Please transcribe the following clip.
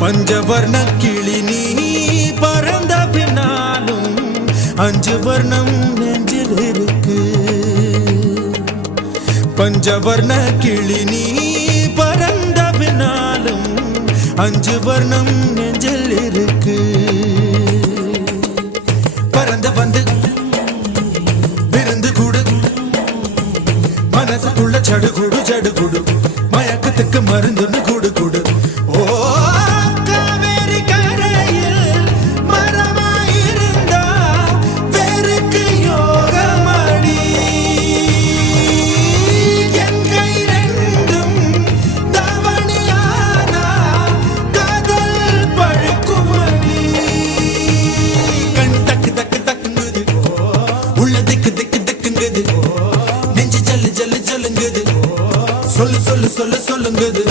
பஞ்சவர்ண கிளி நீ பறந்த பின்னாலும் அஞ்சு வர்ணம் நெஞ்சில் இருக்கு. பஞ்சவர்ண கிளி நீ பறந்த பின்னாலும் அஞ்சு வர்ணம் நெஞ்சில் இருக்கு. பறந்து வந்து விருந்து கூடு. மனசுக்குள்ள சடுகுடு சடுகுடு. மயக்கத்துக்கு மருந்துன்னு கூடு கூடு. சொல் சொல்லு சொல்லு சொல்லுங்குது.